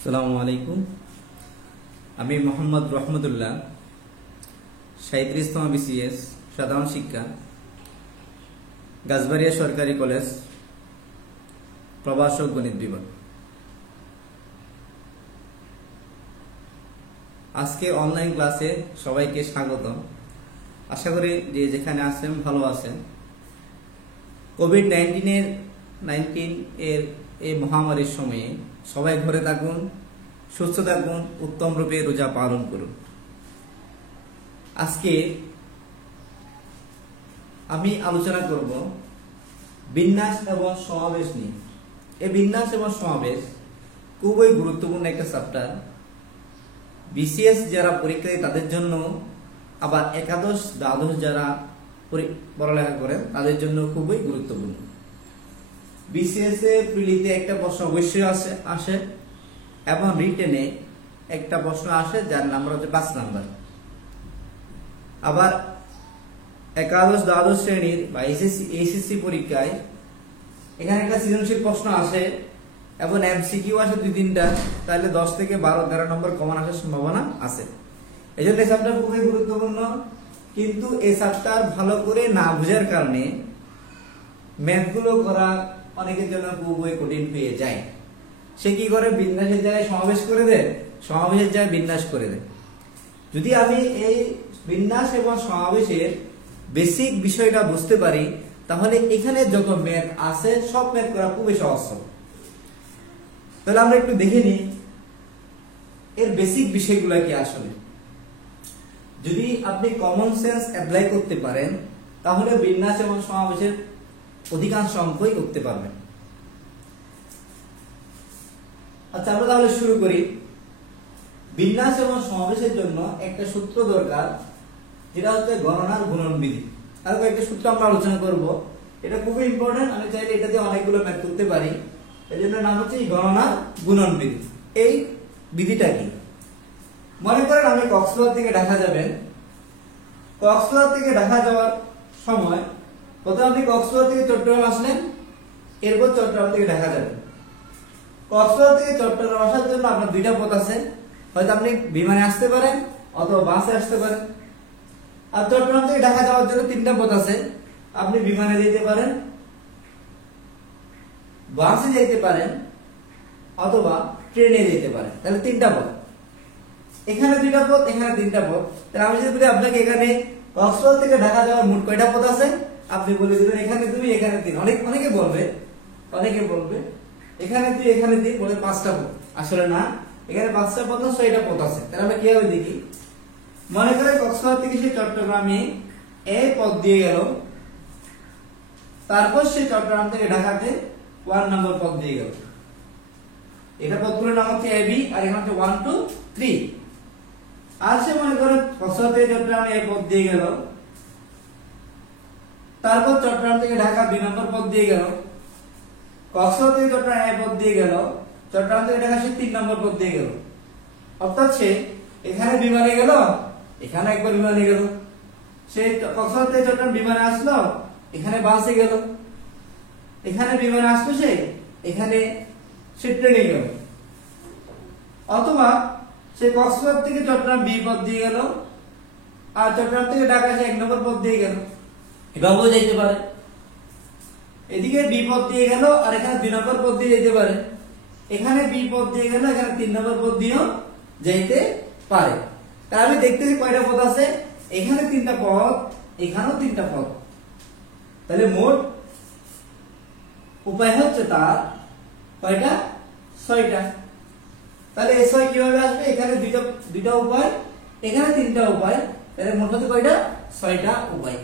আসসালামু আলাইকুম। আমি মোহাম্মদ রহমতুল্লাহ, 37তম বিসিএস সাধারণ শিক্ষা, গাছবাড়িয়া সরকারি কলেজ, প্রভাষক গণিত বিভাগ। আজকে অনলাইন ক্লাসে সবাইকে স্বাগত। আশা করি যে যেখানে আছেন ভালো আছেন। কোভিড-19 এর এই মহামারীর সময়ে সবাই ঘরে থাকুন, সুস্থ থাকুন, উত্তম রূপে রোজা পালন করুন। আজকে আমি আলোচনা করব বিন্যাস এবং সমাবেশ নিয়ে। এই বিন্যাস এবং সমাবেশ খুবই গুরুত্বপূর্ণ একটা চ্যাপ্টার। বিসিএস যারা পরীক্ষা দেয় তাদের জন্য, আবার একাদশ দ্বাদশ যারা পড়ালেখা করেন তাদের জন্য খুবই গুরুত্বপূর্ণ। বিসিএস এ প্রিলিতে একটা প্রশ্ন অবশ্যই আসে এবং রিটেনে একটা প্রশ্ন আসে যার নাম্বার হচ্ছে 5 নাম্বার। আবার একাদশ দ্বাদশ শ্রেণীর বা এইচএসসি পরীক্ষায় এখানে একটা সৃজনশীল প্রশ্ন আসে এবং এমসিকিউ আসে 2-3টা, তাহলে 10 থেকে 12-13 নম্বর কমন আসার সম্ভাবনা আছে। এই জন্য এই চ্যাপ্টার খুবই গুরুত্বপূর্ণ। কিন্তু এই চ্যাপ্টার ভালো করে না বোঝার কারণে ম্যাথগুলো করা অনেকের জন্য খুবই কঠিন হয়ে যায়। সে কি করে, বিন্যাসের জায়গায় সমাবেশ করে দেয়, সমাবেশের জায়গায় বিন্যাস করে দেয়। যদি আমি এই বিন্যাস এবং সমাবেশের বেসিক বিষয়টা বুঝতে পারি, তাহলে এখানে যত ম্যাথ আছে সব ম্যাথ করা খুবই সহজ। তাহলে আমরা একটু দেখে নিই এর বেসিক বিষয়গুলো কি। আসলে যদি আপনি কমন সেন্স অ্যাপ্লাই করতে পারেন তাহলে বিন্যাস এবং সমাবেশের অধিকাংশ অঙ্কই করতে পারবেন। আচ্ছা, আমরা তাহলে শুরু করি। বিন্যাস এবং সমাবেশের জন্য একটা সূত্র দরকার, যেটা হচ্ছে গণনার গুণন বিধি। আর কয়েকটা সূত্র আমরা আলোচনা করব, এটা খুবই ইম্পর্টেন্ট। আমি চাইলে এটা দিয়ে অনেকগুলো ম্যাথ করতে পারি। এই জন্য নাম হচ্ছে গণনার গুণন বিধি। এই বিধিটা কি? মনে করেন আপনি কক্সবাজার থেকে ঢাকা যাবেন। কক্সবাজার থেকে ঢাকা যাওয়ার সময় প্রথমে আপনি কক্সবাজার থেকে চট্টগ্রাম আসলেন, এরপর চট্টগ্রাম থেকে ঢাকা যাবেন। কক্সবাজার থেকে চট্টগ্রাম আসার জন্য আপনার 2টা পথ আছে। হয়তো আপনি বিমানে আসতে পারেন অথবা বাসে আসতে পারেন। আর চট্টগ্রাম থেকে ঢাকা যাওয়ার জন্য 3টা পথ আছে। আপনি বিমানে যেতে পারেন, বাসে যেতে পারেন অথবা ট্রেনে যেতে পারেন। তাহলে 3টা পথ। এখানে 2টা পথ, এখানে 3টা পথ। তাহলে আমি যদি বলি আপনাকে এখানে কক্সবাজার থেকে ঢাকা যাওয়ার মোট কয়টা পথ আছে, আপনি বলে দিবেন এখানে 2, এখানে 3। অনেকে বলবে এখানে 2, এখানে 3, বলে 5টা পথ। আসলে না, এখানে 5টা পথ না 6টা পথ আছে। তাহলে আমরা কিভাবে দেখি? মনে করেন কক্সবাজার থেকে সে চট্টগ্রামে এই পথ দিয়ে গেল, তারপর সে চট্টগ্রাম থেকে ঢাকাতে 1 নম্বর পথ দিয়ে গেল। এটা পথগুলোর নাম হচ্ছে এবি, আর এখানে হচ্ছে 1, 2, 3। আর সে মনে করেন কক্সবাজার থেকে চট্টগ্রামে এই পথ দিয়ে গেল, তারপর চট্টগ্রাম থেকে ঢাকা 2 নম্বর পথ দিয়ে গেল, কক্সবাজার থেকে চট্টগ্রাম এই পথ দিয়ে গেল, চট্টগ্রাম থেকে ঢাকা সে 3 নম্বর পথ দিয়ে গেল। অর্থাৎ সে এখানে বিমানে গেল, এখানে একবার বিমানে গেল, সে কক্সবাজার থেকে চট্টগ্রাম বিমানে আসলো, এখানে বাসে গেল, এখানে বিমানে আসলো, এখানে সে ট্রেনে গেল। অথবা সে কক্সবাজার থেকে চট্টগ্রাম বি পথ দিয়ে গেল, আর চট্টগ্রাম থেকে ঢাকা সে 1 নম্বর পথ দিয়ে গেল। এভাবেও যেতে পারে। এদিকে বি পথ দিয়ে গেল, আর এখানে 2 নম্বর পথ দিয়ে যেতে পারে। এখানে বি পথ দিয়ে গেল, এখানে 3 নম্বর পথ দিয়েও যেতে পারে। তাহলে আমি দেখতেছি কয়টা পথ আছে। এখানে 3টা পথ, এখানেও 3টা পথ। তাহলে মোট উপায় হচ্ছে তার কয়টা? 6টা। তাহলে এই 6 কিভাবে আসবে? এখানে 2টা উপায়, এখানে 3টা উপায়। তাহলে মোট হচ্ছে কয়টা? 6টা উপায়।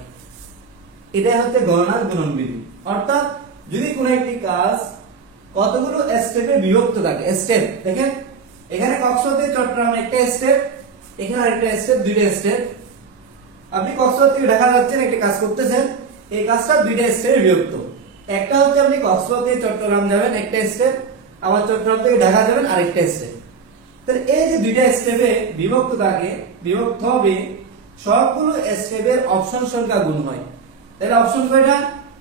এটাই হচ্ছে গণনার গুণন বিধি। অর্থাৎ যদি কোনো একটি কাজ কতগুলো স্টেপে বিভক্ত থাকে, স্টেপ দেখেন, এখানে কক্সবাজার থেকে চট্টগ্রাম একটা স্টেপ, এখানে আরেকটা স্টেপ, 2টা স্টেপ। আপনি কক্সবাজার থেকে ঢাকা যাচ্ছেন, একটা কাজ করতেছেন, এই কাজটা 2টা স্টেপে বিভক্ত। একটা হচ্ছে আপনি কক্সবাজার থেকে চট্টগ্রাম যাবেন, একটা স্টেপ, আবার চট্টগ্রাম থেকে ঢাকা যাবেন, আরেকটা স্টেপ। তাহলে এই যে 2টা স্টেপে বিভক্ত থাকে, বিভক্ত হবে, সবগুলো স্টেপের অপশন সংখ্যা গুণ হয়। তাহলে অপশন কয়টা?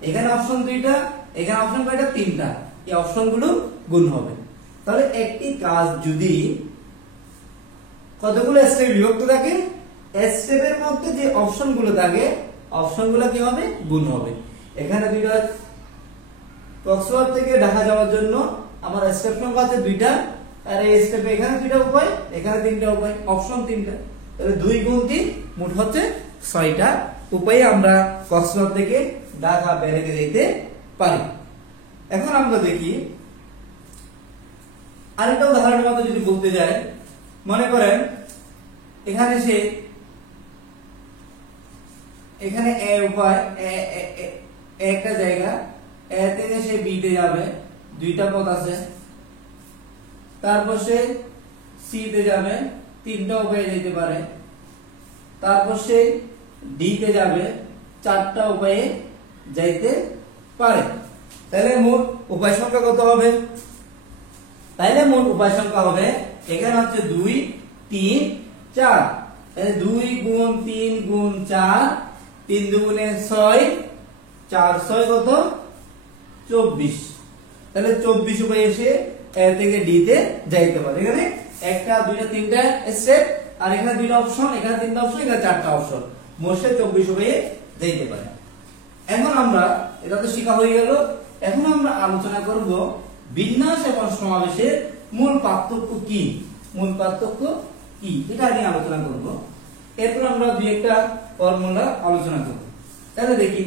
এখানে অপশন 2টা, এখানে অপশন কয়টা? 3টা। এই অপশনগুলো গুণ হবে। তাহলে একটি কাজ যদি কতগুলো স্টেপ বিভক্ত থাকে, স্টেপের মধ্যে যে অপশনগুলো থাকে অপশনগুলো কি হবে, গুণ হবে। এখানে দুইটা কক্সবাজার থেকে ঢাকা যাওয়ার জন্য আমার স্টেপ সংখ্যা আছে দুইটা, আর এই স্টেপে এখানে দুইটা উপায়, এখানে তিনটা উপায়, অপশন তিনটা, তাহলে 2 গুণ 3 মোট হচ্ছে 6টা উপায়ে আমরা কক্সবাজার থেকে ঢাকা বেড়াতে যেতে পারি। এখন আমরা দেখি আরেকটা উদাহরণের মতো যদি বলতে যাই, মনে করেন এখানে সে এখানে এ উপায় একটা জায়গা, এ থেকে সে বি তে যাবে, দুইটা পথ আছে, তারপর সে সি তে যাবে, তিনটা উপায়ে যেতে পারে, তারপর সে ডি তে যাবে, 4টা উপায়ে যাইতে পারে। তাহলে মোট উপায় সংখ্যা কত হবে? তাহলে মোট উপায় সংখ্যা হবে, এখানে হচ্ছে 2 3 4, তাহলে 2 গুণ 3 গুণ 4, 3 দুগুণে 6, 4 6 কত 24। তাহলে 24 উপায়ে এসে এ থেকে ডি তে যাইতে পারে। এখানে একটা দুইটা তিনটা স্টেপ, আর এখানে দুইটা অপশন, এখানে তিনটা অপশন, এখানে 4টা অপশন, মোট 24 উপায়ে যাইতে পারে। এখন আমরা এটা তো শেখা হয়ে গেল, এখন আমরা আলোচনা করব বিন্যাস এবং সমাবেশের মূল পার্থক্য কি, মূল পার্থক্য কি এটা নিয়ে আলোচনা করব। এরপর আমরা দুই একটা ফর্মুলা আলোচনা করব। তাহলে দেখি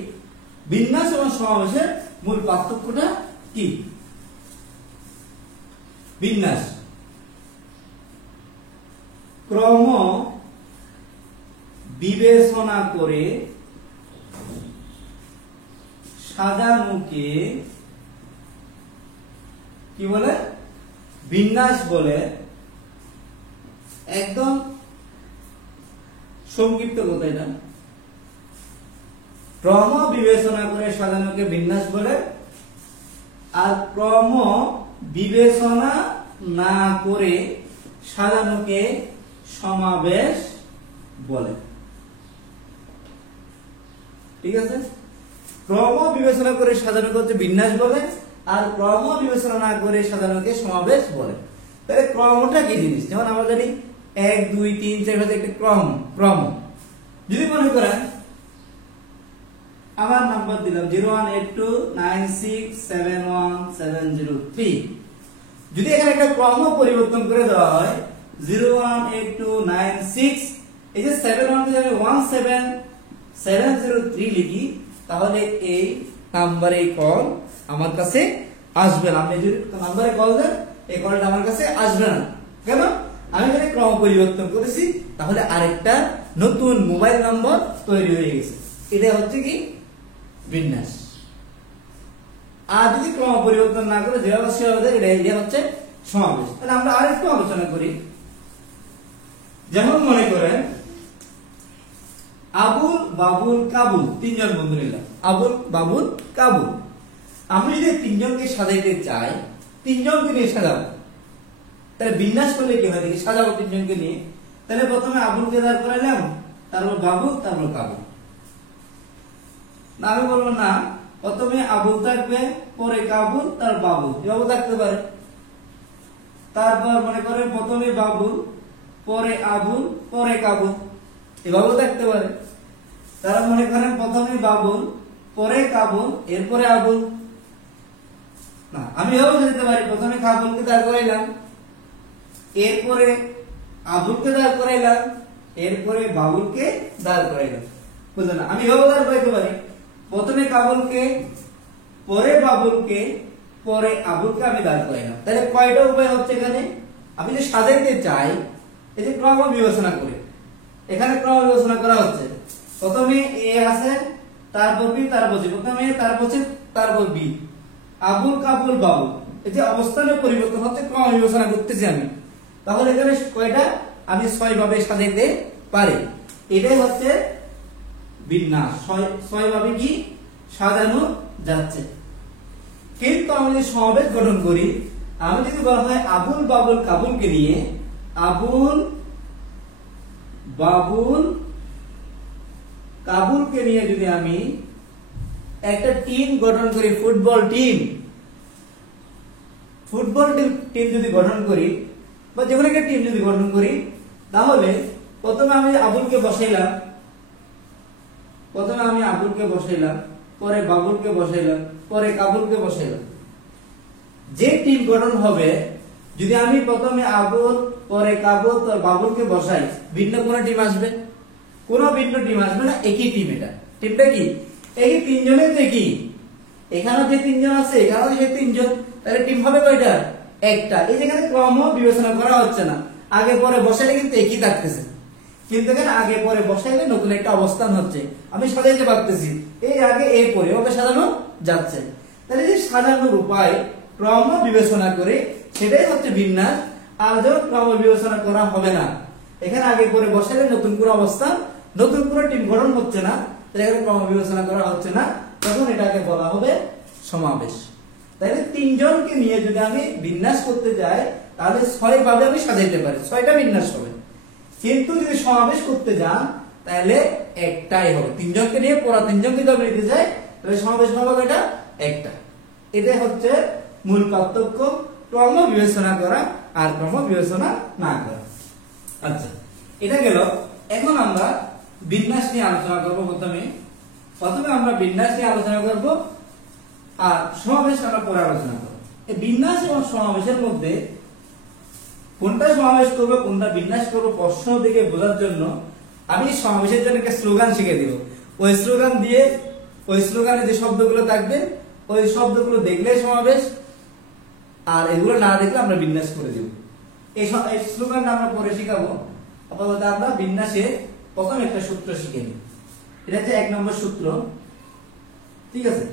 বিন্যাস এবং সমাবেশের মূল পার্থক্যটা কি। বিন্যাস ক্রম বিবেচনা করে সাজানোকে কি বলে, বিন্যাস বলে। একদম সংক্ষিপ্ত কথা এটা, ক্রম বিবেচনা করে সাজানোকে বিন্যাস বলে, আর ক্রম বিবেচনা না করে সাজানোকে সমাবেশ বলে। ঠিক আছে, ক্রম বিবেচনা করে সাজানোকে হচ্ছে বিন্যাস বলে, আর ক্রম বিবেচনা না করে সাজানোকে সমাবেশ বলে। তাহলে ক্রমটা কি জিনিস? যেমন আমরা জানি 1 2 3 4 হচ্ছে একটা ক্রম। ক্রম যদি মনে করেন আমার নাম্বার দিলাম 01829671703, যদি এখানে একটা ক্রম পরিবর্তন করে দেওয়া হয় 0182967, এই যে 71 কে আমি 17703 লিখি, তাহলে এই নাম্বারে কল আমার কাছে আসবে না। আপনি যদি নাম্বারে কল দেন এই কলটা আমার কাছে আসবে না। কেন? আমি এখানে ক্রম পরিবর্তন করেছি, তাহলে আরেকটা নতুন মোবাইল নম্বর তৈরি হয়ে গেছে। এটা হচ্ছে কি বিন্যাস। আর যদি ক্রম পরিবর্তন না করে যেভাবে সেভাবে এটা হচ্ছে সমাবেশ। তাহলে আমরা আরেকটু আলোচনা করি। যেমন মনে করেন আবুল বাবুল কাবুল, তিনজন বন্ধু নিলাম, আবুল বাবুল কাবুল। আমি যদি তিনজনকে সাজাইতে চাই, তিনজনকে নিয়ে সাজাবো, তাহলে বিন্যাস করলে কি হয় দেখি, সাজাবো তিনজনকে নিয়ে। তাহলে প্রথমে আবুলকে দাঁড় করাইলাম, তারপর বাবুল, তারপর কাবুল। না আমি বলবো না, প্রথমে আবুল থাকবে, পরে কাবুল, তার বাবুল, এভাবে থাকতে পারে। তারপর মনে করেন প্রথমে বাবুল, পরে আবুল, পরে কাবুল, এভাবে থাকতে পারে। তারা মনে করেন প্রথমে বাবুল, পরে কাবুল, এরপরে আবুল। না আমি এভাবে যেতে পারি, প্রথমে কাবুলকে দাঁড় করাইলাম, এরপরে আবুলকে দাঁড় করাইলাম, এরপরে বাবুলকে দাঁড় করাইলাম। বুঝলেন না? আমি এভাবে দাঁড় করাইতে পারি, প্রথমে কাবুলকে, পরে বাবুলকে, পরে আবুলকে আমি দাঁড় করাইলাম। তাহলে কয়টা উপায় হচ্ছে এখানে? আমি যদি সাজাইতে চাই, এই যে ক্রম বিবেচনা করে, এখানে ক্রম বিবেচনা করা হচ্ছে। প্রথমে এ আছে, তারপর বি, তারপর সি, প্রথমে তারপর সি, তারপর বি, আবুল কাবুল বাবুল, এই যে অবস্থানের পরিবর্তন হচ্ছে, ক্রম বিবেচনা করতেছি আমি। তাহলে এখানে কয়টা? আমি 6 ভাবে সাজাইতে পারি। এটাই হচ্ছে বিন্যাস। 6 ভাবে কি সাজানো যাচ্ছে। কিন্তু আমি যদি সমাবেশ গঠন করি, আমি যদি বলা হয় আবুল বাবুল কাবুলকে নিয়ে, আবুল বাবুল কাবুলকে নিয়ে যদি আমি একটা টিম গঠন করি, ফুটবল টিম, ফুটবল টিম যদি গঠন করি বা যে কোনো একটা টিম যদি গঠন করি, তাহলে প্রথমে আমি আবুলকে বসাইলাম, পরে বাবুলকে বসাইলাম, পরে কাবুলকে বসাইলাম। যে টিম গঠন হবে, যদি আমি প্রথমে আবুল পরে কাবুল আর বাবুলকে বসাই, ভিন্ন কোন টিম আসবে? কোন ভিন্ন টিম আসবে না, একই টিম। এটা টিমটা কি একই, তিনজনের তো একই, এখানে যে তিনজন আছে এখানেও যে তিনজন, তাহলে টিম হবে কয়টা? একটা। এই যেখানে ক্রম বিবেচনা করা হচ্ছে না, আগে পরে বসাইলে কিন্তু একই থাকতেছে, কিন্তু এখানে আগে পরে বসাইলে নতুন একটা অবস্থান হচ্ছে। আমি সাজাইতে পারতেছি, এই আগে এই পরে ওকে সাজানো যাচ্ছে। তাহলে যে সাজানোর উপায় ক্রম বিবেচনা করে, সেটাই হচ্ছে বিন্যাস। আর যখন ক্রম বিবেচনা করা হবে না, এখানে আগে পরে বসাইলে নতুন কোনো অবস্থান, নতুন কোনো টিম গঠন হচ্ছে না, তাহলে এখানে ক্রম বিবেচনা করা হচ্ছে না, তখন এটাকে বলা হবে সমাবেশ। তাহলে তিনজনকে নিয়ে যদি আমি বিন্যাস করতে যাই, তাহলে 6 ভাবে আমি সাজাইতে পারি, 6টা বিন্যাস হবে। কিন্তু যদি সমাবেশ করতে যান, তাহলে একটাই হবে। তিনজনকে নিয়ে পড়া তিনজনকে যদি নিতে যাই, তাহলে সমাবেশ হবে এটা একটা। এটাই হচ্ছে মূল পার্থক্য, ক্রম বিবেচনা করা আর ক্রম বিবেচনা না করা। আচ্ছা, এটা গেল। এখন আমরা বিন্যাস নিয়ে আলোচনা করব। প্রথমে আমরা বিন্যাস নিয়ে আলোচনা করব, আর সমাবেশ আমরা পরে আলোচনা করব। এই বিন্যাস এবং সমাবেশের মধ্যে কোনটা সমাবেশ করব কোনটা বিন্যাস করব প্রশ্ন থেকে বোঝার জন্য আমি সমাবেশের জন্য একটা স্লোগান শিখিয়ে দেব। ওই স্লোগান দিয়ে, ওই স্লোগানে যে শব্দগুলো থাকবে, ওই শব্দগুলো দেখলে সমাবেশ, আর এগুলো না দেখলে আমরা বিন্যাস করে দেব। এই স্লোগানটা আমরা পরে শিখাবো। আপাতত আমরা বিন্যাসে প্রথম একটা সূত্র শিখে নিই। এটা হচ্ছে 1 নম্বর সূত্র, ঠিক আছে?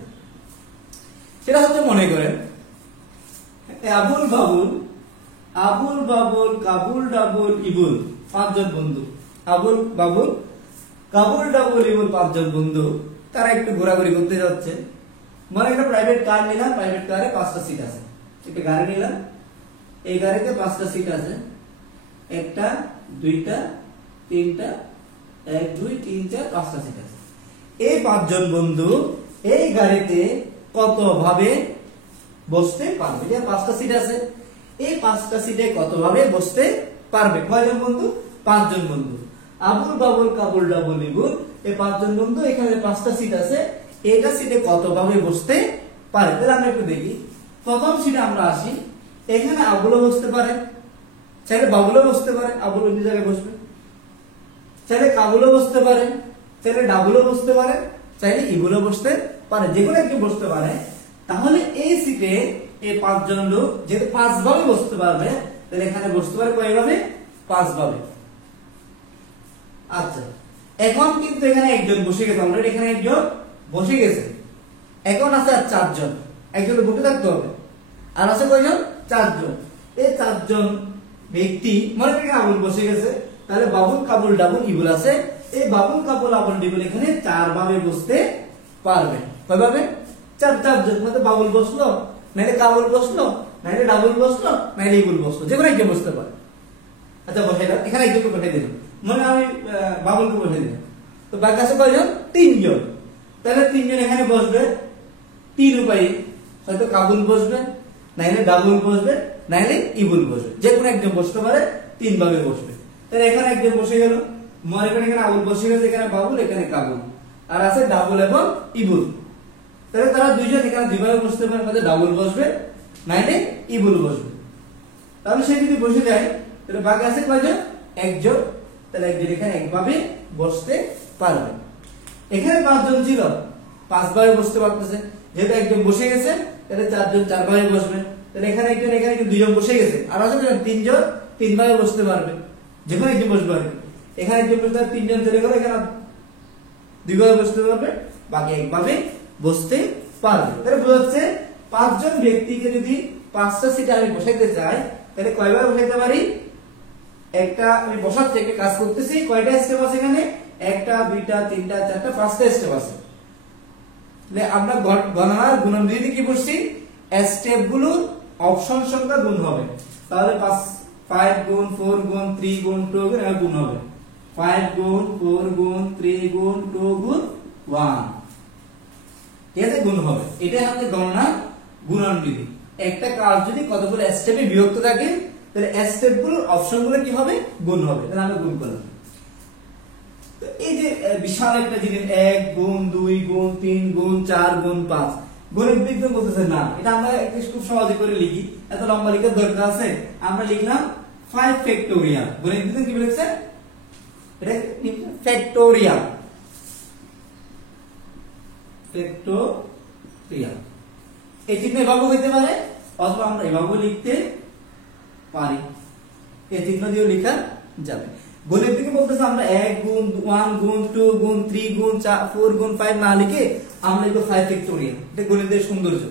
সেটা হচ্ছে, মনে করেন আবুল বাবুল কাবুল ডাবুল ইবুল 5 জন বন্ধু। আবুল বাবুল কাবুল ডাবুল ইবুল 5 জন বন্ধু, তারা একটু ঘোরাঘুরি করতে যাচ্ছে। মানে একটা প্রাইভেট কার নিলাম, প্রাইভেট কারে 5টা সিট আছে। একটা গাড়ি নিলাম, এই গাড়িতে 5টা সিট আছে, 1টা 2টা 3টা 1 2 3 4 5টা সিট আছে। এই 5 জন বন্ধু এই গাড়িতে কত ভাবে বসতে পারবে? যে 5টা সিট আছে, এই 5টা সিটে কত ভাবে বসতে পারবে? কয়জন বন্ধু? 5 জন বন্ধু। আবুল বাবুল কাবুল ডাবুল ইবুল, এই 5 জন বন্ধু, এখানে 5টা সিট আছে, এটা সিটে কত ভাবে বসতে পারে? তাহলে আমরা একটু দেখি। প্রথম সিটে আমরা আসি, এখানে আবুলও বসতে পারে, চাইলে বাবুলও বসতে পারে, আবুল অন্য জায়গায় বসবে। চাইলে কাবুলও বসতে পারে, চাইলে ডাবুলও বসতে পারে, চাইলে ইবুলও বসতে পারে, যে কোনো একজন বসতে পারে। তাহলে এই সিটে এই 5 জন লোক যেহেতু 5 ভাবে বসতে পারবে, তাহলে এখানে বসতে পারে কয়ভাবে? 5 ভাবে। আচ্ছা, এখন কিন্তু এখানে একজন বসে গেছে, অলরেডি এখানে একজন বসে গেছে। এখন আছে আর 4 জন, একজন বসে থাকতে হবে। আর আছে কয়জন? 4 জন। এই 4 জন ব্যক্তি, মনে করেন আবুল বসে গেছে, তাহলে বাবুল কাবুল ডাবুল ইবুল আছে। এই বাবুল কাবুল আবুল ডিবুল এখানে 4 ভাবে বসতে পারবে। কয়ভাবে? 4 জন। মানে বাবুল বসলো, নাইলে কাবুল বসলো, নাইলে ডাবুল বসলো, নাইলে ইবুল বসলো, যে কোনো একজন বসতে পারে। আচ্ছা, বসাই দাও, এখানে একজনকে বসাই দিলাম, মনে আমি বাবুলকে বসাই দিলাম। তো বাকি আছে কয়জন? 3 জন। তাহলে 3 জন এখানে বসবে 3 উপায়ে, হয়তো কাবুল বসবে, নাইলে ডাবুল বসবে, নাইলে ইবুল বসবে, যে কোনো একজন বসতে পারে, 3 ভাবে বসবে। তাহলে এখানে একজন বসে গেল, মনে করেন এখানে আবুল বসে গেছে, এখানে বাবুল, এখানে কাবুল, আর আছে ডাবুল এবং ইবুল। তাহলে তারা 2 জন এখানে 2 ভাবে বসতে পারে, হয়তো ডাবুল বসবে, নাইলে ইবুল বসবে। তাহলে সে যদি বসে যায়, তাহলে বাকি আছে কয়জন? 1 জন। তাহলে একজন এখানে একভাবে বসতে পারবে। এখানে 5 জন ছিল, 5 ভাবে বসতে পারতেছে, যেহেতু একজন বসে গেছে, তাহলে 4 জন 4 ভাবে বসবে। তাহলে এখানে একজন, এখানে 2 জন বসে গেছে, আর আছে 3 জন 3 ভাবে বসতে পারবে, যে কোনো একজন বসতে পারবে। এখানে একজন বসতে, 3 জন চলে গেল, এখানে 2 ভাবে বসতে পারবে, বাকি একভাবে বসতে পারবে। তাহলে বোঝাচ্ছে 5 জন ব্যক্তিকে যদি 5টা সিটে আমি বসাইতে চাই, তাহলে কয়ভাবে বসাইতে পারি? একটা আমি বসাচ্ছি, একটা কাজ করতেছি, কয়টা স্টেপ আছে এখানে? 1টা 2টা 3টা 4টা 5টা স্টেপ আছে। তাহলে আমরা গণনার গুণনীতি কি করছি? স্টেপ গুলো অপশন সংখ্যা গুণ হবে। তাহলে 5 গুণ 4 গুণ 3 গুণ 2 গুণ এভাবে গুণ হবে। 5 গুণ 4 গুণ 3 গুণ 2 গুণ 1, ঠিক আছে? গুণ হবে। এটাই আমাদের গণনা গুণন বিধি। একটা কাজ যদি কতগুলো স্টেপে বিভক্ত থাকে তাহলে স্টেপগুলোর অপশনগুলো কি হবে গুণ হবে, তাহলে আমরা গুণ করলাম। তো এই যে বিশাল একটা জিনিস 1 গুণ 2 গুণ 3 গুণ 4 গুণ 5 গণিত বিজ্ঞান বলতেছে না, এটা আমরা একটু খুব সহজে করে লিখি, এত লম্বা লেখার দরকার আছে? আমরা লিখলাম 5 ফ্যাক্টোরিয়াল। গণিত বিজ্ঞান কি বলেছে? এটা ফ্যাক্টোরিয়াল, ফ্যাক্টোরিয়াল। এই চিহ্ন এভাবে হইতে পারে অথবা আমরা এভাবে লিখতে পারি, এই চিহ্ন দিয়ে লেখা যাবে। গণিত থেকে বলতেছে আমরা 1 গুণ 1 গুণ 2 গুণ 3 গুণ 4 গুণ 5 না লিখে আমরা লিখব 5 ফ্যাক্টোরিয়াল। এটা গণিতের সৌন্দর্য।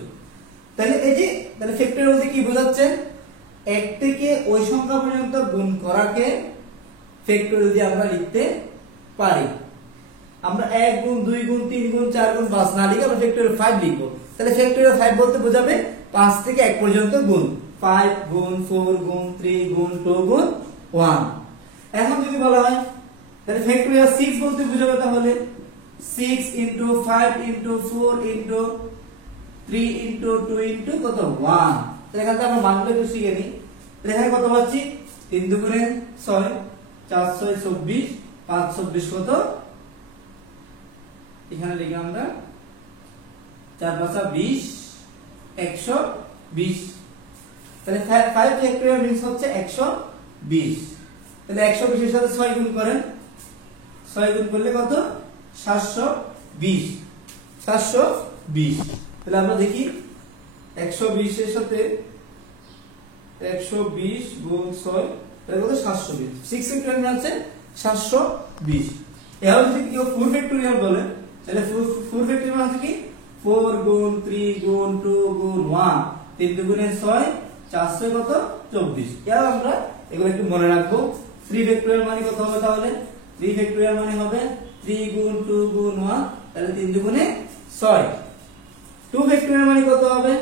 তাহলে এই যে তাহলে ফ্যাক্টোরিয়াল বলতে কি বোঝাচ্ছে? এক থেকে ওই সংখ্যা পর্যন্ত গুণ করাকে ফ্যাক্টোরিয়াল দিয়ে আমরা লিখতে পারি। আমরা 1 গুণ 2 গুণ 3 গুণ 4 গুণ 5 না লিখে আমরা ফ্যাক্টোরিয়াল 5 লিখব। তাহলে ফ্যাক্টোরিয়াল 5 বলতে বোঝাবে 5 থেকে 1 পর্যন্ত গুণ, 5 গুণ 4 গুণ 3 গুণ 2 গুণ 1। এখন যদি বলা হয় তাহলে ফ্যাক্টোরিয়াল 6 বলতে বোঝাবে তাহলে 6 into 5 into 4 into 3 into 2 into কত 1। তাহলে এখানে আমরা মানগুলো একটু শিখে নিই। তাহলে এখানে কত পাচ্ছি? 3 দুগুণে 6, 4 6 24, 5 24 কত? এখানে লিখি আমরা 4 5 20, 120। তাহলে 5 ফ্যাক্টোরিয়াল মিন্স হচ্ছে 120। তাহলে 120 এর সাথে 6 গুণ করেন, 6 গুণ করলে কত? 720, 720। তাহলে আমরা দেখি 120 এর সাথে 120 গুণ 6 তাহলে কত? 720। 6 ফ্যাক্টোরিয়াল আছে 720। এবার যদি কেউ 4 ফ্যাক্টোরিয়াল বলে তাহলে 4 ফ্যাক্টোরিয়াল আছে কি? 4 গুণ 3 গুণ 2 গুণ 1, 3 দুগুণে 6, 4 6 কত? 24। এবার আমরা এগুলো একটু মনে রাখবো। 3 ফ্যাক্টোরিয়াল মানে কত হবে তাহলে? 3 ফ্যাক্টোরিয়াল মানে হবে 3 গুণ 2 গুণ 1, তাহলে 3 দুগুণে 6। 2 ফ্যাক্টোরিয়াল মানে কত হবে?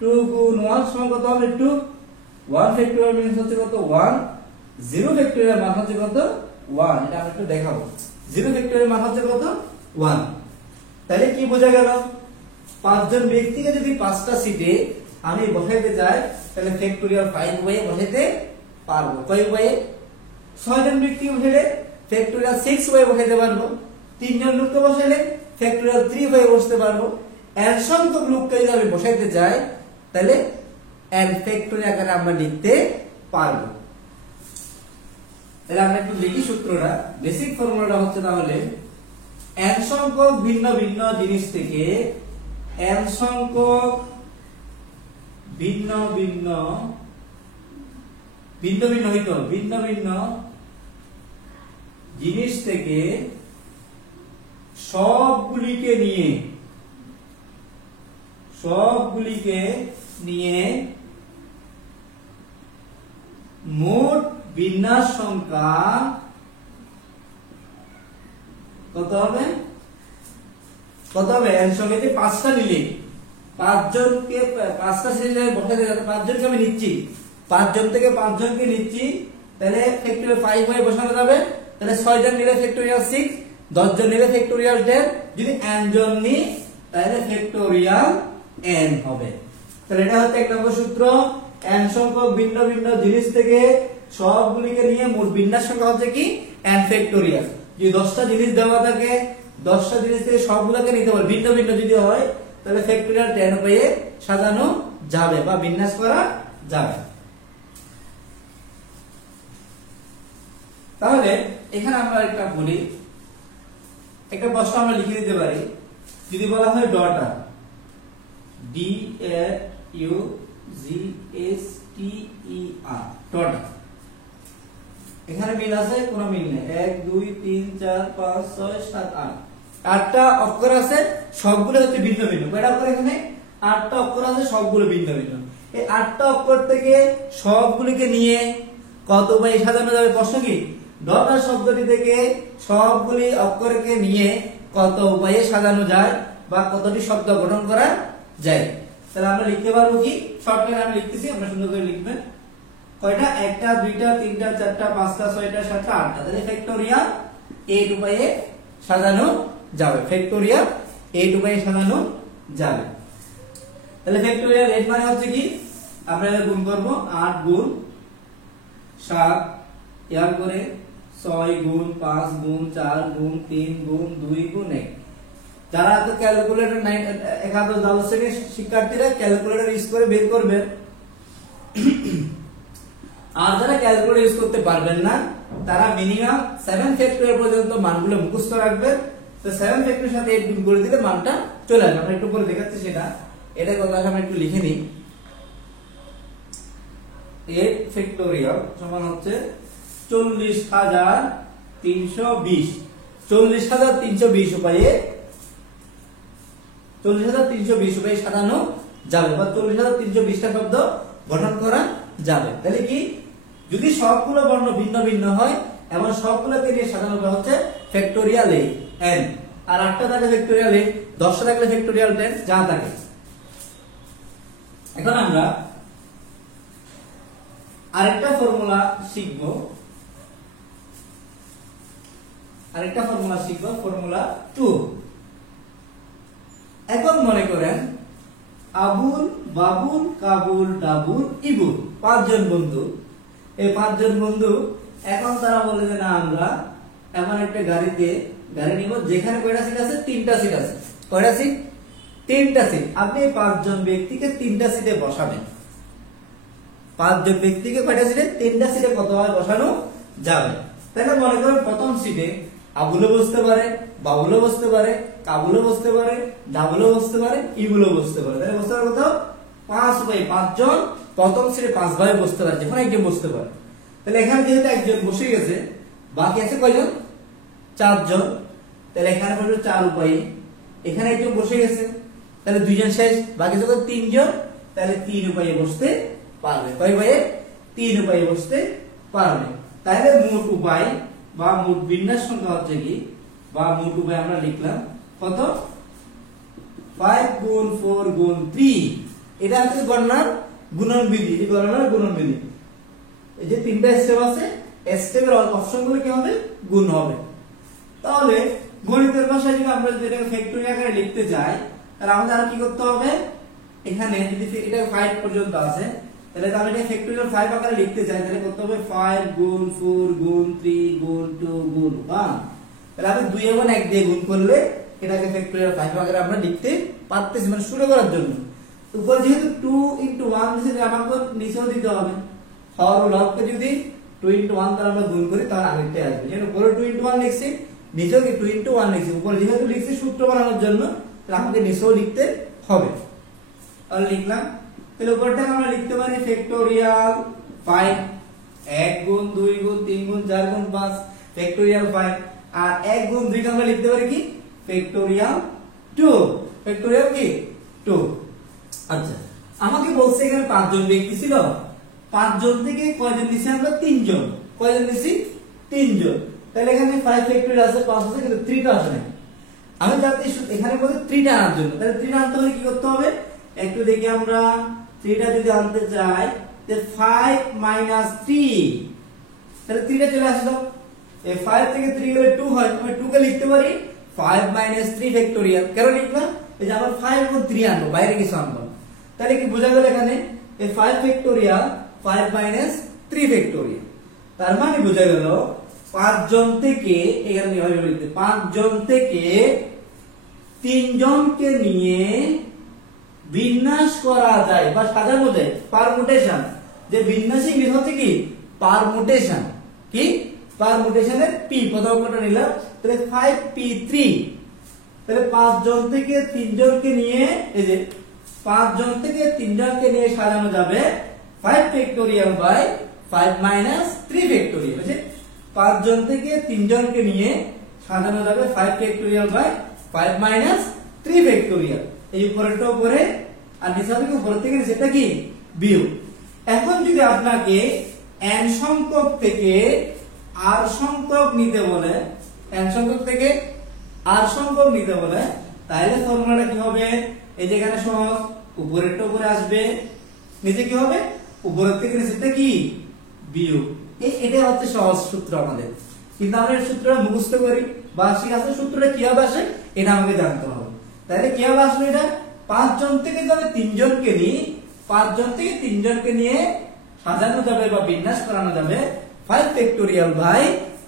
2 গুণ 1 সমান কত হবে? 2। 1 ফ্যাক্টোরিয়াল মানে হচ্ছে কত? 1। 0 ফ্যাক্টোরিয়াল মানে হচ্ছে কত? 1। এটা আমি একটু দেখাবো। 0 ফ্যাক্টোরিয়াল মানে হচ্ছে কত? 1। তাহলে কি বোঝা গেল? 5 জন ব্যক্তিকে যদি 5টা সিটে আমি বসাইতে চাই তাহলে ফ্যাক্টোরিয়াল 5 ওয়ে বসাইতে পারবো। কয় ওয়ে? 6 জন ব্যক্তি বসাইলে ফ্যাক্টোরিয়াল 6 ওয়ে বসাইতে পারবো। 3 জন লোককে বসাইলে ফ্যাক্টোরিয়াল 3 ওয়ে বসাতে পারবো। n সংখ্যক লোককে যদি আমি বসাইতে চাই তাহলে n ফ্যাক্টোরিয়াল আকারে আমরা লিখতে পারবো। তাহলে আমরা একটু লিখি সূত্রটা। বেসিক ফর্মুলাটা হচ্ছে তাহলে n সংখ্যক ভিন্ন ভিন্ন জিনিস থেকে n সংখ্যক ভিন্ন ভিন্ন জিনিস থেকে সবগুলিকে নিয়ে মোট বিন্যাস সংখ্যা কত হবে? কত হবে? n সংখ্যাতে 5টা নিলে 5 জনকে 5টা সিরিজে বসাতে যাবে, 5 জনকে আমি নিচ্ছি, 5 জন থেকে 5 জনকে নিচ্ছি, তাহলে ফ্যাক্টোরিয়াল 5 হয়ে বসানো যাবে। তাহলে 6 জন নিলে ফ্যাক্টোরিয়াল 6, 10 জন নিলে ফ্যাক্টোরিয়াল 10, যদি n জন নিই তাহলে ফ্যাক্টোরিয়াল n হবে। তাহলে এটা হচ্ছে 1 নম্বর সূত্র। n সংখ্যক ভিন্ন ভিন্ন জিনিস থেকে সবগুলিকে নিয়ে মোট বিন্যাস সংখ্যা হচ্ছে কি? n factorial. যদি 10টা জিনিস দেওয়া থাকে 10টা জিনিস থেকে সবগুলোকে নিতে পারবে, ভিন্ন ভিন্ন যদি হয় তাহলে ফ্যাক্টোরিয়াল 10 পেয়ে সাজানো যাবে বা বিন্যাস করা যাবে। তাহলে এখানে আমরা একটা বলি, একটা প্রশ্ন আমরা লিখে দিতে পারি। যদি বলা হয় ডটার, DAUGSTER, ডটার, এখানে মিল আছে? কোনো মিল নেই। 1 2 3 4 5 6 7 8, 8টা অক্ষর আছে, সবগুলো হচ্ছে ভিন্ন ভিন্ন। কয়টা অক্ষর এখানে? 8টা অক্ষর আছে, সবগুলো ভিন্ন ভিন্ন। এই 8টা অক্ষর থেকে সবগুলোকে নিয়ে কত উপায়ে সাজানো যাবে? প্রশ্ন কি? ডটার শব্দটি থেকে সবগুলি অক্ষরকে নিয়ে কত উপায়ে সাজানো যায় বা কতটি শব্দ গঠন করা যায়। তাহলে আমরা লিখতে পারবো কি? শর্টকাটে আমি লিখতেছি, আমরা সুন্দর করে লিখবেন। কয়টা? 1টা 2টা 3টা 4টা 5টা 6টা 7টা 8টা। তাহলে ফ্যাক্টোরিয়াল 8 উপায়ে সাজানো যাবে। ফ্যাক্টোরিয়াল 8 উপায়ে সাজানো যাবে। তাহলে ফ্যাক্টোরিয়াল 8 মানে হচ্ছে কি আমরা গুণ করব 8 গুণ 7 ইয়ার করে 6 গুণ 5 গুণ 4 গুণ 3 গুণ 2 গুণ 1। যারা তো ক্যালকুলেটর একাদশ দ্বাদশ শ্রেণীর শিক্ষার্থীরা ক্যালকুলেটর ইউজ করে বের করবে, আর যারা ক্যালকুলেটর ইউজ করতে পারবেন না তারা মিনিমাম 7 ফ্যাক্টরিয়াল পর্যন্ত মানগুলো মুখস্থ রাখবেন। তো 7 ফ্যাক্টরির সাথে 8 গুণ করে দিলে মানটা চলে আসবে। আমরা একটু পরে দেখাচ্ছি সেটা। এটা কথা আমরা একটু লিখে নিই। 8 ফ্যাক্টরিয়াল সমান হচ্ছে 40,320। 40,320 উপায়ে 40,320 উপায়ে সাজানো যাবে বা 40,320টা শব্দ গঠন করা যাবে। তাহলে কি যদি সবগুলো বর্ণ ভিন্ন ভিন্ন হয় এবং সবগুলোকে নিয়ে সাজানো হচ্ছে ফ্যাক্টোরিয়াল n, আর 8টা থাকলে ফ্যাক্টোরিয়াল 8, 10টা থাকলে ফ্যাক্টোরিয়াল 10 যা থাকে। এখন আমরা আরেকটা ফর্মুলা শিখব, ফর্মুলা 2। এখন মনে করেন আবুল, বাবুল, কাবুল, ডাবুল, ইবুল 5 জন বন্ধু। এই 5 জন বন্ধু এখন তারা বলে যে না আমরা এমন একটা গাড়ি নিব যেখানে কয়টা সিট আছে? 3টা সিট আছে। কয়টা সিট? 3টা সিট। আপনি 5 জন ব্যক্তিকে 3টা সিটে বসাবেন। 5 জন ব্যক্তিকে কয়টা সিটে? 3টা সিটে কতভাবে বসানো যাবে? তাহলে মনে করেন প্রথম সিটে আবুলও বসতে পারে, বাবুলও বসতে পারে, কাবুলও বসতে পারে, ডাবুলও বসতে পারে, ইবুলও বসতে পারে। তাহলে বসতে পারে কত? 5 বাই 5 জন প্রথম সিটে 5 ভাই বসতে পারে, যেখানে একজন বসতে পারে। তাহলে এখানে যেহেতু একজন বসে গেছে, বাকি আছে কয়জন? 4 জন। তাহলে এখানে বসবে 4 উপায়ে, এখানে একজন বসে গেছে, তাহলে 2 জন শেষ, বাকি যখন 3 জন, তাহলে 3 উপায়ে বসতে পারবে। কয় উপায়ে? 3 উপায়ে বসতে পারবে। তাহলে মোট উপায় বা মোট বিন্যাস সংখ্যা হচ্ছে কি, বা মোট উপায় আমরা লিখলাম কত? 5 গুণ 4 গুণ 3। এটা হচ্ছে গণনার গুণন বিধি। এই গণনার গুণন বিধি, এই যে 3টা স্টেপ আছে, স্টেপের অপশনগুলো কি হবে? গুণ হবে। তাহলে গণিতের ভাষায় যদি আমরা এটাকে ফ্যাক্টরিয়াল আকারে লিখতে চাই, তাহলে আমাদের আর কি করতে হবে? এখানে যদি এটা 5 পর্যন্ত আছে, তাহলে আমি এটা ফ্যাক্টরিয়াল 5 আকারে লিখতে চাই, তাহলে করতে হবে 5 গুণ 4 গুণ 3 গুণ 2 গুণ 1। তাহলে আমি 2 এবং 1 দিয়ে গুণ করলে এটাকে ফ্যাক্টরিয়াল 5 আকারে আমরা লিখতে পারতেছি, মানে শুরু করার জন্য। উপরে যেহেতু 2 × 1 দিয়েছে, আমাকে নিচেও দিতে হবে। হর ও লবকে যদি 2 × 1 দ্বারা আমরা গুণ করি তাহলে আরেকটা আসবে। যেন উপরে 2 × 1 লিখছি, নিচেও কি 2 × 1 লিখছি। উপরে যেহেতু লিখছি সূত্র বানানোর জন্য, তাহলে আমাকে নিচেও লিখতে হবে। তাহলে লিখলাম। তাহলে উপরটা আমরা লিখতে পারি ফ্যাক্টরিয়াল 5। 1 গুণ 2 গুণ 3 গুণ 4 গুণ 5 ফ্যাক্টরিয়াল 5। আর 1 গুণ 2 কে আমরা লিখতে পারি কি? ফ্যাক্টরিয়াল 2। ফ্যাক্টরিয়াল কি? 2। আচ্ছা, আমাকে বলছে এখানে 5 জন ব্যক্তি ছিল। 5 জন থেকে কয়জন নিছি আমরা? 3 জন। কয়জন নিছি? 3 জন। তাহলে এখানে 5 ফ্যাক্টরিয়াল আছে, 5 আছে, কিন্তু 3টা আসে না। আমি যাতে এখানে বলি 3টা আনার জন্য, তাহলে 3টা আনতে হলে কি করতে হবে? একটু দেখি আমরা 3টা যদি আনতে চাই, তাহলে 5 - 3, তাহলে 3টা চলে আসলো। এই 5 থেকে 3 গেলে 2 হয়, আমি 2 কে লিখতে পারি 5 - 3 ফ্যাক্টরিয়াল। কেন লিখলাম? এই যে আমরা 5 এবং 3 আনবো, বাইরে কিছু আনবো। তাহলে কি বোঝা গেল? এখানে এই 5 ফ্যাক্টরিয়াল 5 - 3 ফ্যাক্টরিয়াল। তার মানে বোঝা গেল 5 জন থেকে, এখানে কিভাবে লিখতে, 5 জন থেকে 3 জনকে নিয়ে বিন্যাস করা যায় বা সাজানো যায়। পারমুটেশন, যে বিন্যাস ইংলিশ হচ্ছে কি? পারমুটেশন। কি? পারমুটেশনের পি প্রথম কোনটা নিলাম, তাহলে 5p3। তাহলে 5 জন থেকে 3 জনকে নিয়ে, এই যে 5 জন থেকে 3 জনকে নিয়ে সাজানো যাবে 5 ফ্যাক্টরিয়াল বাই 5 - 3 ফ্যাক্টরিয়াল। বুঝে? 5 জন থেকে 3 জনকে নিয়ে সাজানো যাবে 5 ফ্যাক্টরিয়াল বাই 5 - 3 ফ্যাক্টরিয়াল। এই উপরেরটা উপরে আর নিচে থেকে উপর থেকে সেটা কি? বিয়োগ। এখন যদি আপনাকে n সংখ্যক থেকে r সংখ্যক নিতে বলে, n সংখ্যক থেকে r সংখ্যক নিতে বলে, তাহলে ফর্মুলাটা কি হবে? এই যে এখানে সহজ, উপরেরটা উপরে আসবে, নিচে কি হবে? উপরের থেকে নিচেরটা কি? বিয়োগ। এটা হচ্ছে সহজ সূত্র আমাদের। কিন্তু আমরা এই সূত্রটা মুখস্থ করি বা আসলে সূত্রটা কিভাবে আসে এটা আমাকে জানতে হবে। তাহলে কিভাবে আসলো? এটা 5 জন থেকে যদি 3 জনকে নিই, 5 জন থেকে 3 জনকে নিয়ে সাজানো যাবে বা বিন্যাস করানো যাবে 5 ফ্যাক্টোরিয়াল বাই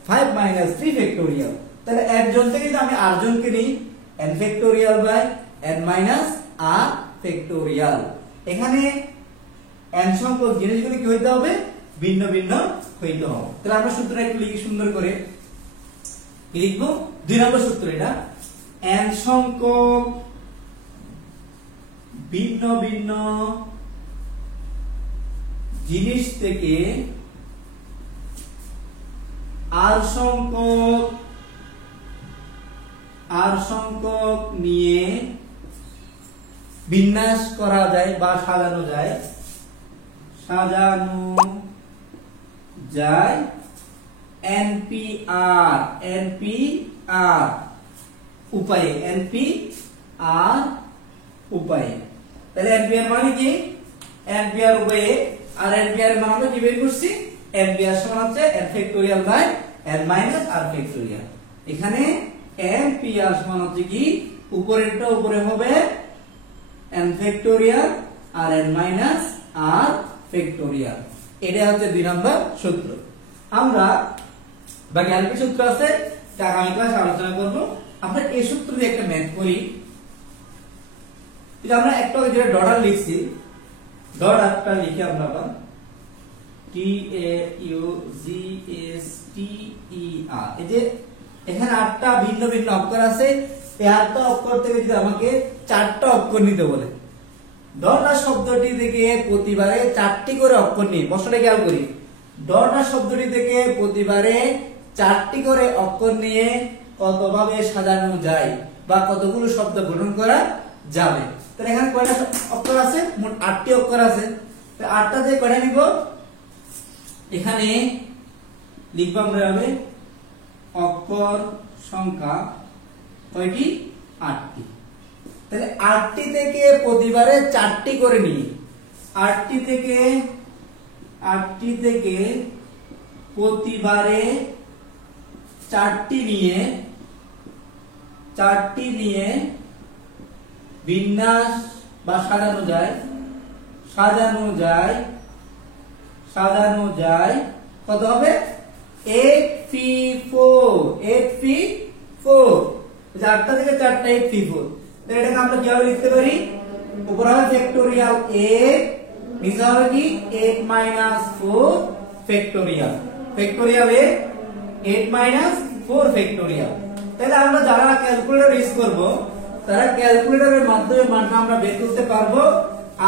5 মাইনাস 3 ফ্যাক্টোরিয়াল। তাহলে একজন থেকে যদি আমি 8 জনকে নিই n factorial by n minus r factorial. এখানে n সংখ্যক জিনিসগুলো কি হইতে হবে, ভিন্ন ভিন্ন হইতে হবে। তাহলে আমরা সূত্রটা একটু লিখি সুন্দর করে, কি লিখবো? 2 নম্বর সূত্র এটা, n সংখ্যক ভিন্ন ভিন্ন জিনিস থেকে r সংখ্যক নিয়ে বিন্যাস করা যায় বা সাজানো যায় NPR উপায়ে, NPR উপায়ে। তাহলে NPR মানে কি? NPR উপায়ে। আর NPR এর মান আমরা কি বের করছি? NPR সমান হচ্ছে n factorial by n minus r factorial. এখানে NPR সমান হচ্ছে কি, উপরেরটা উপরে হবে n ফ্যাক্টোরিয়াল আর n মাইনাস r ফ্যাক্টোরিয়াল। এটা হচ্ছে 2 নম্বর সূত্র। আমরা বাকি আরেকটা সূত্র আছে, যা আগামী ক্লাসে আলোচনা করব। আমরা এই সূত্র দিয়ে একটা ম্যাথ করি। এটা আমরা একটু আগে যেটা ডলার লিখছি, ডলারটা লিখে আমরা আবার TAUGSTER। এই যে এখানে 8টা ভিন্ন ভিন্ন অক্ষর আছে, এই 8টা অক্ষর থেকে যদি আমাকে 4টা অক্ষর নিতে বলে, ডলার শব্দটি থেকে প্রতিবারে 4টি করে অক্ষর নিই। প্রশ্নটা খেয়াল করি, ডলার শব্দটি থেকে প্রতিবারে 4টি করে অক্ষর নিয়ে কতভাবে সাজানো যায় বা কতগুলো শব্দ গঠন করা যাবে। তাহলে এখানে কয়টা অক্ষর আছে? মোট 8টি অক্ষর আছে। তো 8টা দিয়ে কয়টা নিব? এখানে লিখব আমরা হবে অক্ষর সংখ্যা কয়টি? 8টি। তাহলে 8টি থেকে প্রতিবারে 4টি করে নিই। 8টি থেকে প্রতিবারে 4টি নিয়ে বিন্যাস বা সাজানো যায় কত হবে? 8p4। 8টা থেকে 4টা 8p4। তাহলে এটাকে আমরা কিভাবে লিখতে পারি? উপরে হবে ফ্যাক্টোরিয়াল 8, নিচে হবে কি 8 minus 4 factorial. Factorial 8 minus 4 factorial. তাহলে আমরা যারা ক্যালকুলেটর ইউজ করব তারা ক্যালকুলেটরের মাধ্যমে মানটা আমরা বের করতে পারবো।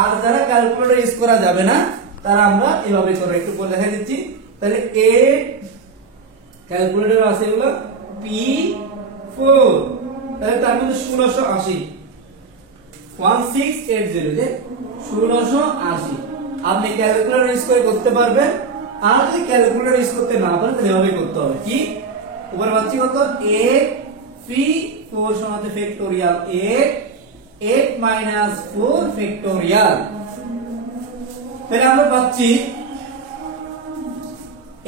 আর যারা ক্যালকুলেটর ইউজ করা যাবে না তারা আমরা এভাবে করব। একটু বলে দেখা দিচ্ছি। তাহলে 8 ক্যালকুলেটর আছে এগুলো P4, তাহলে তার মধ্যে 1680 1680 যে 1680 আপনি ক্যালকুলেটর ইউজ করে করতে পারবেন। আর যদি ক্যালকুলেটর ইউজ করতে না পারেন তাহলে এভাবে করতে হবে। কি উপরে পাচ্ছি কত? 8p4 সমান ফ্যাক্টোরিয়াল 8 মাইনাস 4 ফ্যাক্টোরিয়াল। তাহলে আমরা পাচ্ছি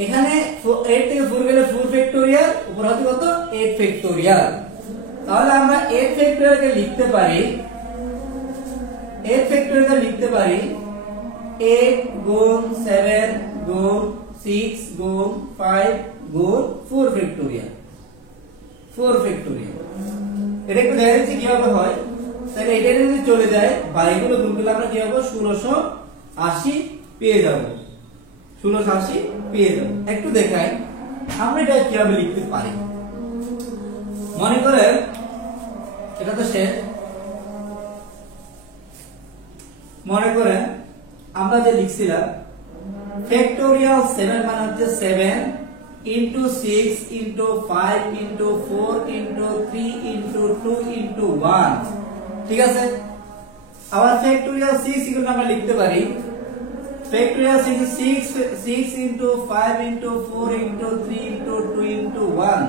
এখানে 8 থেকে 4 গেলে 4 ফ্যাক্টোরিয়াল, উপরে হচ্ছে কত? 8 ফ্যাক্টোরিয়াল। তাহলে আমরা 8 ফ্যাক্টোরিয়ালকে লিখতে পারি 8 গুণ 7 গুণ 6 গুণ 5 গুণ 4 ফ্যাক্টোরিয়াল। এটা একটু দেখা যাচ্ছে কিভাবে হয়। তাহলে এটা যদি চলে যায় বাইগুলো গুণ করলে আমরা কি হবে? 1680 পেয়ে যাব। 1680 পেয়ে যাব। একটু দেখাই আমরা এটা কিভাবে লিখতে পারি। মনে করেন এটা তো শেষ। মনে করেন আমরা যে লিখছিলাম ফ্যাক্টোরিয়াল 7 মানে হচ্ছে 7 into 6 into 5 into 4 into 3 into 2 into 1, ঠিক আছে। আবার ফ্যাক্টোরিয়াল 6 ইকুয়াল আমরা লিখতে পারি factorial 6 into 5 into 4 into 3 into 2 into 1।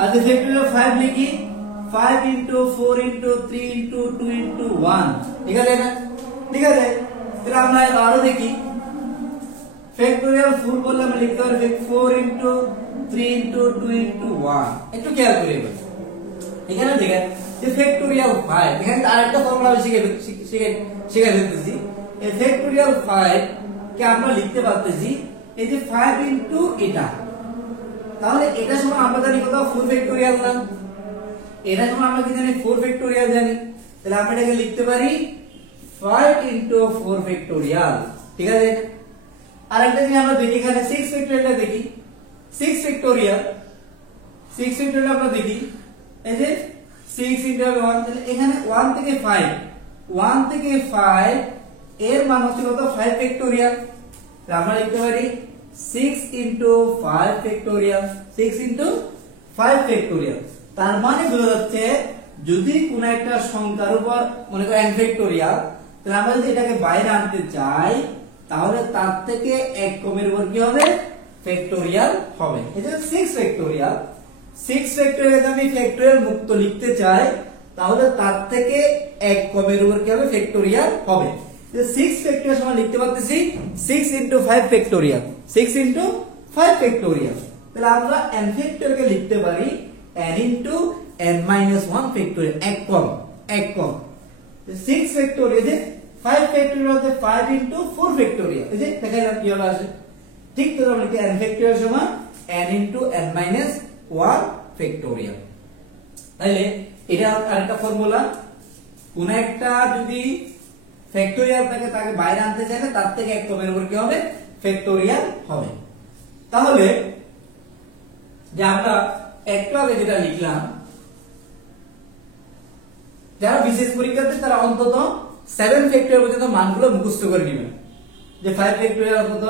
আর যে ফ্যাক্টোরিয়াল 5 লিখি 5 into 4 into 3 into 2 into 1, ঠিক আছে না? ঠিক আছে। তাহলে আমরা আরো দেখি ফ্যাক্টোরিয়াল 4 বললে আমরা লিখতে পারি 4 into 3 into 2 into 1। একটু খেয়াল করে এবার এখানে দেখেন যে ফ্যাক্টোরিয়াল 5, এখানে আরেকটা ফর্মুলা আমি শিখে দিতেছি। এই ফ্যাক্টোরিয়াল 5 কে আমরা লিখতে পারতেছি এই যে 5 ইনটু এটা, তাহলে এটা সমান আমরা জানি কত 4 ফ্যাক্টোরিয়াল না, এটা সমান আমরা কি জানি 4 ফ্যাক্টোরিয়াল জানি, তাহলে আমরা এটাকে লিখতে পারি 5 ইনটু 4 ফ্যাক্টোরিয়াল। ঠিক আছে, আরেকটা জিনিস আমরা দেখি এখানে 6 ফ্যাক্টোরিয়ালটা দেখি, 6 ফ্যাক্টোরিয়াল আমরা দেখি এই যে 6 ইনটু 1, তাহলে এখানে 1 থেকে 5 এর মান হচ্ছে কত 5 ফ্যাক্টোরিয়াল, তাহলে আমরা লিখতে পারি 6 ইনটু 5 ফ্যাক্টোরিয়াল, 6 ইনটু 5 ফ্যাক্টোরিয়াল। তার মানে বোঝা যাচ্ছে যদি কোন একটা সংখ্যার উপর মনে করেন n ফ্যাক্টোরিয়াল, তাহলে আমরা যদি এটাকে বাইরে আনতে চাই তাহলে তার থেকে এক কমের উপর কি হবে ফ্যাক্টোরিয়াল হবে। এই যে 6 ফ্যাক্টোরিয়াল, 6 ফ্যাক্টোরিয়াল আমি ফ্যাক্টোরিয়াল মুক্ত লিখতে চাই তাহলে তার থেকে এক কমের উপর কি হবে ফ্যাক্টোরিয়াল হবে। 6 ফ্যাক্টোরিয়াল সমান লিখতে পারতেছি 6 ইনটু 5 ফ্যাক্টোরিয়াল, 6 ইনটু 5 ফ্যাক্টোরিয়াল। তাহলে আমরা n ফ্যাক্টোরিয়ালকে লিখতে পারি n into n minus 1 factorial, এক কম 6 ফ্যাক্টোরিয়াল যে 5 ফ্যাক্টোরিয়াল হচ্ছে 5 ইনটু 4 ফ্যাক্টোরিয়াল, এই যে দেখাইলাম কিভাবে আসে। ঠিক তো আমরা লিখি n ফ্যাক্টোরিয়াল সমান n into n minus 1 factorial. তাহলে এটা আরেকটা ফর্মুলা, কোন একটা যদি ফ্যাক্টোরিয়াল থাকে তাকে বাইরে আনতে চাইলে তার থেকে এক কমের উপর কি হবে ফ্যাক্টোরিয়াল হবে। তাহলে যে আমরা একটু আগে যেটা লিখলাম, যারা বিশেষ পরীক্ষার্থী তারা অন্তত 7 ফ্যাক্টোরিয়াল পর্যন্ত মানগুলো মুখস্থ করে নেবেন, যে 5 ফ্যাক্টোরিয়াল কত